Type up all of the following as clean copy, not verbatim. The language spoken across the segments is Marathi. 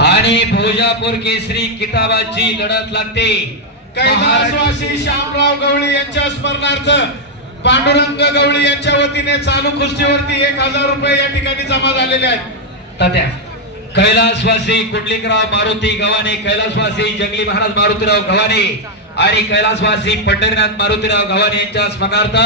आणि भोजापूर केसरी किताबाची लढत लागते. कैलासवासी शामराव गवळी यांच्या स्मरणार्थ पांडुरंग गवळी यांच्या वतीने चालू कुस्तीवरती 1000 रुपये या ठिकाणी जमा झालेले आहेत. तात्या कैलासवासी कुंडलिकराव मारुती गव्हाणे, कैलासवासी जंगली महाराज मारुतीराव गव्हाणे आणि कैलासवासी पंढरीनाथ मारुतीराव गव्हाणे यांच्या स्मरणार्थ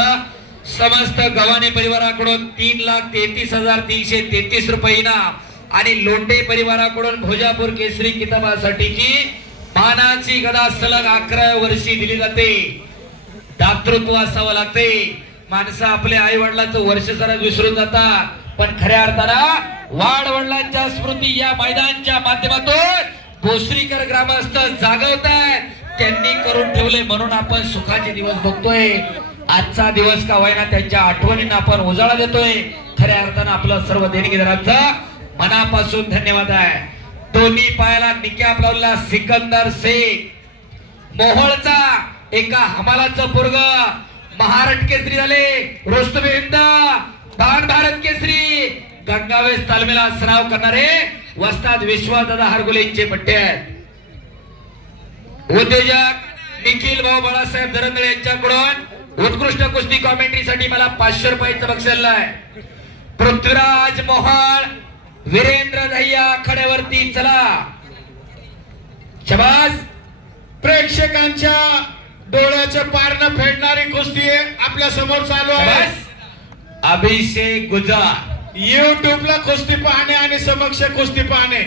समस्त गव्हाणे परिवाराकडून 3,33,333 रुपये इनाम आणि लोंढे परिवाराकडून भोजापूर केसरी किताबासाठीची मानाची गदा सलग 11 वर्षी दिली जाते. दातृत्व असावं लागते. माणसं आपल्या आई वडिलांचं वर्ष सारा विसरून जातात, पण खऱ्या अर्थानं वाड वडिलांच्या स्मृती या मैदानाच्या माध्यमातून भोसरीकर ग्रामस्थ जागवतायत. त्यांनी करून ठेवले म्हणून आपण सुखाचे दिवस बघतोय. आजचा दिवस का होईना त्यांच्या आठवणींना आपण उजाळा देतोय. खऱ्या अर्थानं आपलं सर्व देणगीदारांचं मनापासून धन्यवाद आहे. दोन्ही पायाला निकाब लावला सिकंदर शेख मोहोळचा एका हमालाचं पोरग महाराष्ट्र केसरी झाले. रुस्तम हिंद दान भारत केसरी गंगावेस तालमीला सराव करणारे वस्ताद विश्वदादा हरगुलेंचे बड्डे आहेत. उद्योजक निखिल भाऊ बाळासाहेब दरंदळे यांच्याकडून उत्कृष्ट कुस्ती कॉमेंट्रीसाठी मला 500 रुपयाचं बक्षीस आहे. पृथ्वीराज मोहोळ वीरेंद्र दहिया आखाड्यावरती चला. शबास. प्रेक्षकांच्या डोळ्याच्या पारनं फेडणारी कुस्ती आपल्या समोर चालू आहे. अभिषेक गुजर युट्यूबला कुस्ती पाहणे आणि समक्ष कुस्ती पाहणे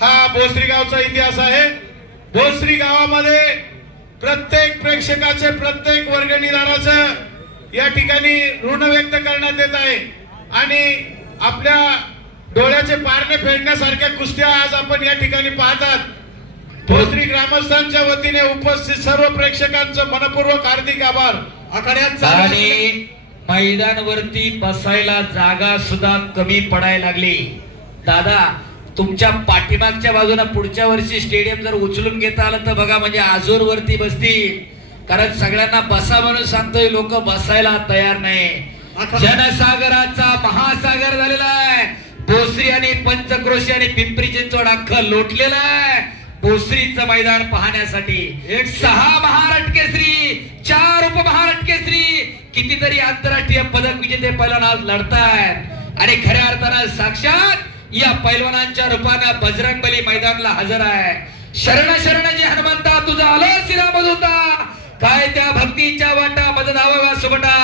हा भोसरी गावचा इतिहास आहे. भोसरी गावामध्ये प्रत्येक प्रेक्षकाचे प्रत्येक वर्गणीदाराचं या ठिकाणी ऋण व्यक्त करण्यात येत आहे आणि आपल्या डोळ्याचे पारणे फेडण्यासारख्या कुस्त्या आज आपण या ठिकाणी पाहतात. भोसरी ग्रामस्थांच्या वतीने उपस्थित सर्व प्रेक्षकांचं मनपूर्वक हार्दिक आभार. आखाड्यात आणि मैदानावरती बसायला जागा सुद्धा कमी पडायला लागली. दादा तुमच्या पाठीमागच्या बाजूला पुढच्या वर्षी स्टेडियम जर उचलून घेता आलं तर बघा, म्हणजे आजूर वरती बसतील. कारण सगळ्यांना बसा म्हणून सांगतोय, लोक बसायला तयार नाही. जनसागराचा महासागर झालेला आहे. भोसरी आणि पंचक्रोशी आणि पिंपरी चिंचवड अख्खं लोटलेलं आहे भोसरीचं मैदान पाहण्यासाठी. 6 महाराष्ट्र केसरी, 4 उपमहाराष्ट्र केसरी, कितीतरी आंतरराष्ट्रीय पदक विजेते पैलवान आज लढतायत आणि खऱ्या अर्थानं साक्षात या पैलवानांच्या रूपानं बजरंगबली मैदानाला हजर आहे. शरण शरण जे हनुमंता तुझा आलो श्रीराम होता, काय त्या भक्तीच्या वाटा मद धावा सुबटा,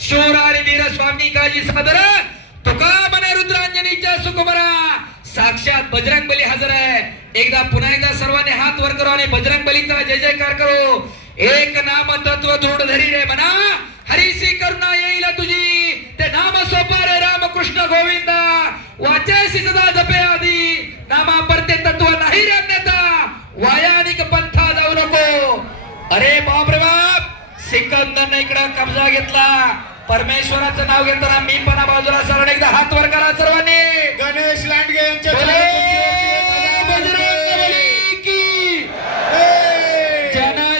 शूर आणि धीर स्वामी काजी सादर तुका मने रुद्रांजनीच्या सुकुमारा. साक्षात बजरंगबली हजर आहे. पुन्हा एकदा सर्वांनी हात वर करू आणि बजरंगबलीचा जय जयकार करू. एक नाम तत्व दृढ धरी रे मना, हरीसी करुणा येईल तुझी, ते नाम सोपा रे रामकृष्ण गोविंदा, वाचेसी सदा जपे आधी, नामा परते तत्व नाही रे अन्यथा, वायानिक पंथा जाऊ नको. अरे बाप रे बाप, सिकंदरने इकडे कब्जा घेतला. परमेश्वराचं नाव घेताना मी पण बाजूला सरण एकदा हात वर करा सर्वांनी. गणेश लांडगे यांच्या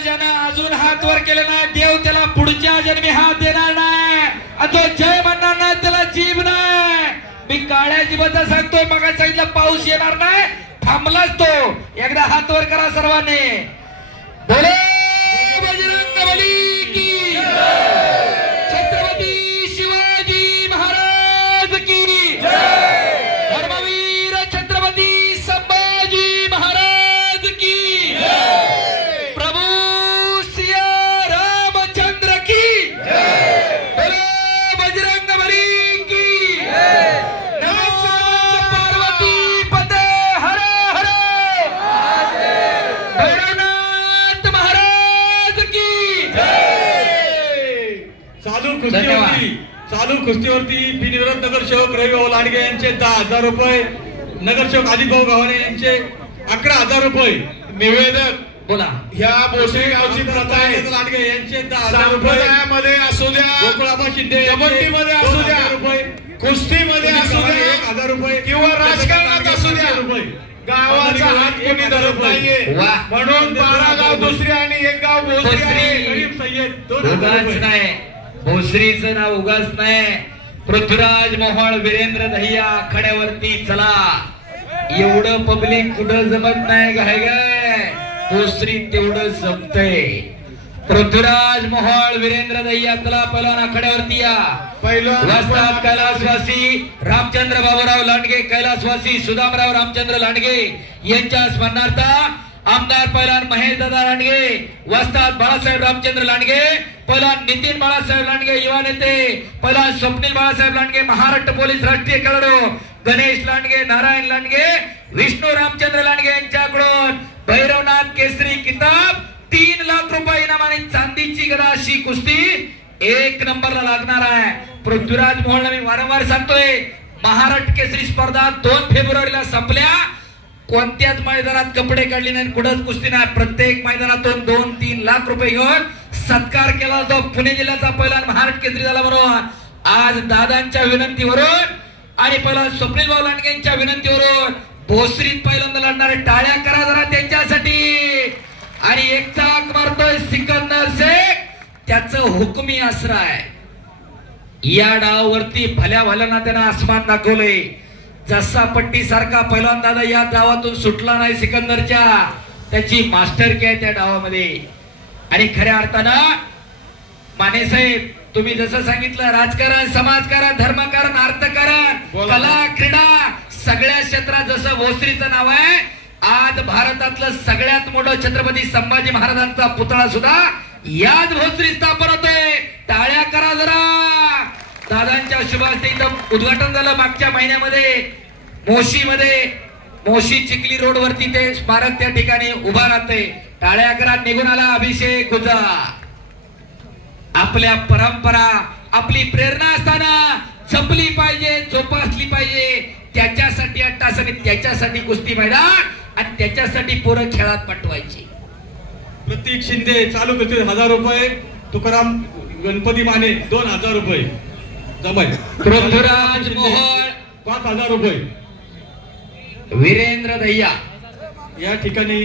जन अजून हात वर केले ना, देव त्याला पुढच्या जन्मी हात देणार नाही. तो जय म्हणणार नाही, त्याला जीभ नाही. मी काळ्या जीवाचा सांगतोय, मग सांगितलं पाऊस येणार नाही, थांबलाच तो. एकदा हात वर करा सर्वांनी. बोले बजरंगबली की, छत्रपती शिवाजी महाराज की, धर्मवीर छत्रपती संभाजी महाराज की, प्रभू सिया रामचंद्र की, बोले बजरंगबली की, नमः पार्वती पते हर हर भैरवनाथ महाराज की. चालू कुस्तीवरती बिनविरोध नगरसेवक रविभाऊ लांडगे यांचे 10,000 रुपये, नगरसेवक आदिभाऊ गव्हाणे यांचे 11,000 रुपये. निवेदक बोला. ह्या भोसरी गावची प्रथा आहे. लांडगे यांचे 10,000 रुपये मध्ये असू द्या, गोकुळाबा शिंदे कबड्डीमध्ये असू द्या, कुस्तीमध्ये असू द्या 1,000 रुपये, किंवा राजकारणात असू द्या, गावाचा हात कोणी धरत नाहीये. म्हणून 12 गाव दुसरी आणि 1 गाव भोसरी आहे. उगाच नाही, भोसरीचं नाव उगाच नाही. पृथ्वीराज मोहोळ वीरेंद्र दहिया आखाड्यावरती चला. एवढं पब्लिक कुठं जमत नाही काय काय भोसरी तेवढं जमतंय. पृथ्वीराज मोहोळ वीरेंद्र दहिया चला पहिलवान आखाड्यावरती या. वस्ताद कैलासवासी रामचंद्र बाबूराव लांडगे कैलासवासी सुदामराव रामचंद्र लांडगे यांच्या स्मरणार्थ आमदार पहिलवान महेश दादा लांडगे वस्ताद बाळासाहेब रामचंद्र लांडगे पहिलवान नितीन बाळासाहेब लांडगे युवा नेते पहिलवान स्वप्नील बाळासाहेब लांडगे महाराष्ट्र पोलीस राष्ट्रीय खेळाडू गणेश लांडगे नारायण लांडगे विष्णू रामचंद्र लांडगे यांच्याकडून भैरवनाथ केसरी किताब 3 लाख रुपये इनाम आणि चांदीची गदा अशी कुस्ती 1 नंबरला लागणार आहे. पृथ्वीराज मोहोळ मी वारंवार सांगतोय महाराष्ट्र केसरी स्पर्धा 2 फेब्रुवारीला संपल्या. कोणत्याच मैदानात कपडे काढले नाही कुठंच कुस्ती नाही. प्रत्येक मैदानातून 2-3 लाख रुपये घेऊन सत्कार केला जातो. पुणे जिल्ह्याचा पहिला महाराष्ट्र केसरी झाला म्हणून आज दादांच्या विनंतीवरून आणि पहिला स्वप्नील भाऊ लांडगे यांच्या विनंतीवरून भोसरीत पहिल्यांदा लढणारे टाळ्या करा जरा त्यांच्यासाठी. आणि एक चाक मारतोय सिकंदर शेख त्याचं हुकमी आसरा आहे. या डावावरती भल्या भल्याना त्यानं आसमान दाखवलंय. जसा पट्टी सारखा पहिलवान दादा या डावातून सुटला नाही सिकंदरच्या त्याची मास्टरकी आहे त्या डावामध्ये. आणि खऱ्या अर्थानं माने साहेब तुम्ही जसं सांगितलं राजकारण समाजकारण धर्मकारण अर्थकारण कला क्रीडा सगळ्या क्षेत्रात जसं भोसरीचं नाव आहे. आज भारतातलं सगळ्यात मोठं छत्रपती संभाजी महाराजांचा पुतळा सुद्धा याच भोसरी स्थापन होतोय. टाळ्या करा जरा. दादांच्या शुभास्ते इथं उद्घाटन झालं मागच्या महिन्यामध्ये मोशी चिखली रोड वरती ते स्मारक त्या ठिकाणी उभा राहते. टाळ्या करा. निघून आला अभिषेक गुजा. आपल्या परंपरा आपली प्रेरणा असताना जपली पाहिजे जोपासली पाहिजे. त्याच्यासाठी अट्टास आणि त्याच्यासाठी कुस्ती मैदान आणि त्याच्यासाठी पोरं खेळात पाठवायची. प्रतीक शिंदे चालू करते 1000 रुपये. तुकाराम गणपती माने 2000 रुपये जमाय. पृथ्वीराज मोहोळ 5000 रुपये. वीरेंद्र दहिया या ठिकाणी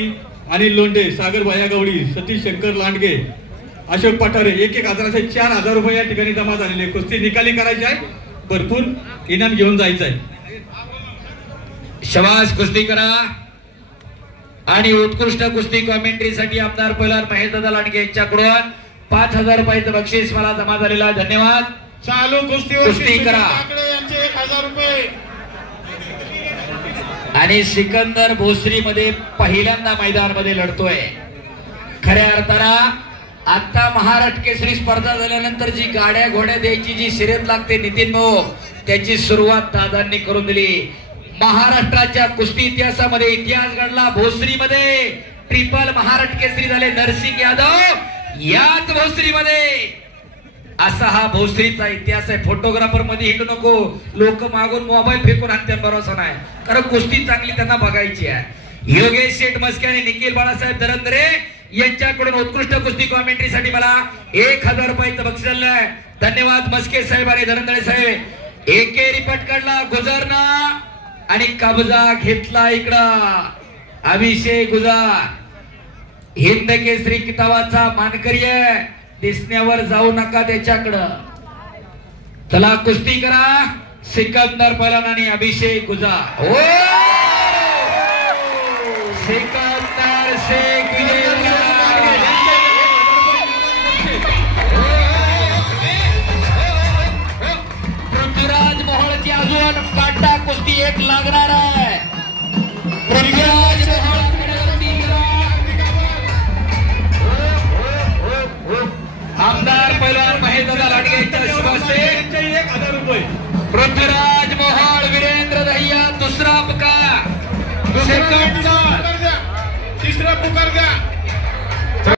अनिल लोंढे सागर बायागवडी सतीश शंकर लांडगे अशोक पठारे 1,000 असे 4000 रुपये या ठिकाणी जमा झालेले. कुस्ती निकाली करायची आहे. भरपूर इनाम घेऊन जायचं आहे. शबास कुस्ती करा. आणि उत्कृष्ट कुस्ती कॉमेंट्रीसाठी आमदार पहिलवान महेश दादा लांडगे यांच्याकडून 5000 रुपयाचं बक्षीस मला जमा झालेला आहे. धन्यवाद. चालू कुस्ती करा. 1000 रुपये. आणि सिकंदर भोसरी मध्ये पहिल्यांदा मैदानामध्ये लढतोय. खऱ्या अर्थानं आता महाराष्ट्र केसरी स्पर्धा झाल्यानंतर जी गाड्या घोड्या द्यायची जी शर्यत लागते नितीन भाऊ त्याची सुरुवात दादांनी करून दिली. महाराष्ट्राच्या कुस्ती इतिहासामध्ये इतिहास घडला. भोसरीमध्ये ट्रिपल महाराष्ट्र केसरी झाले नरसिंग यादव याच भोसरीमध्ये. असा हा भोसरीचा इतिहास आहे. फोटोग्राफर मध्ये हिंडू नको. लोक मागून मोबाईल फेकून आणत्यात भरोसा नाही कारण कुस्ती चांगली त्यांना बघायची आहे. योगेश शेठ मस्के आणि निखिल बाळासाहेब दरंदरे यांच्याकडून उत्कृष्ट कुस्ती कॉमेंट्रीसाठी मला 1000 रुपयाचं बक्षीस दिलं आहे. धन्यवाद मस्के साहेब आणि दरंदरे साहेब. एकेरी पट काढला गुजरना आणि कब्जा घेतला इकडं अभिषेक गुजार. हिंद केसरी किताबाचा मानकरी आहे. दिसण्यावर जाऊ नका त्याच्याकडं. चला कुस्ती करा. सिकंदर पहिलवान आणि अभिषेक गुजार. ओ सिकंदर शेख पृथ्वीराज मोहोळची अजून काटा कुस्ती एक लागणार आहे. पृथ्वीराज मोहोळ आमदार पहिलवान महेश दादा लांडगे यांच्या शुभास्ते 1000 रुपये. पृथ्वीराज मोहोळ वीरेंद्र दहिया दुसरा पुकार. तिसरा पुकार द्या.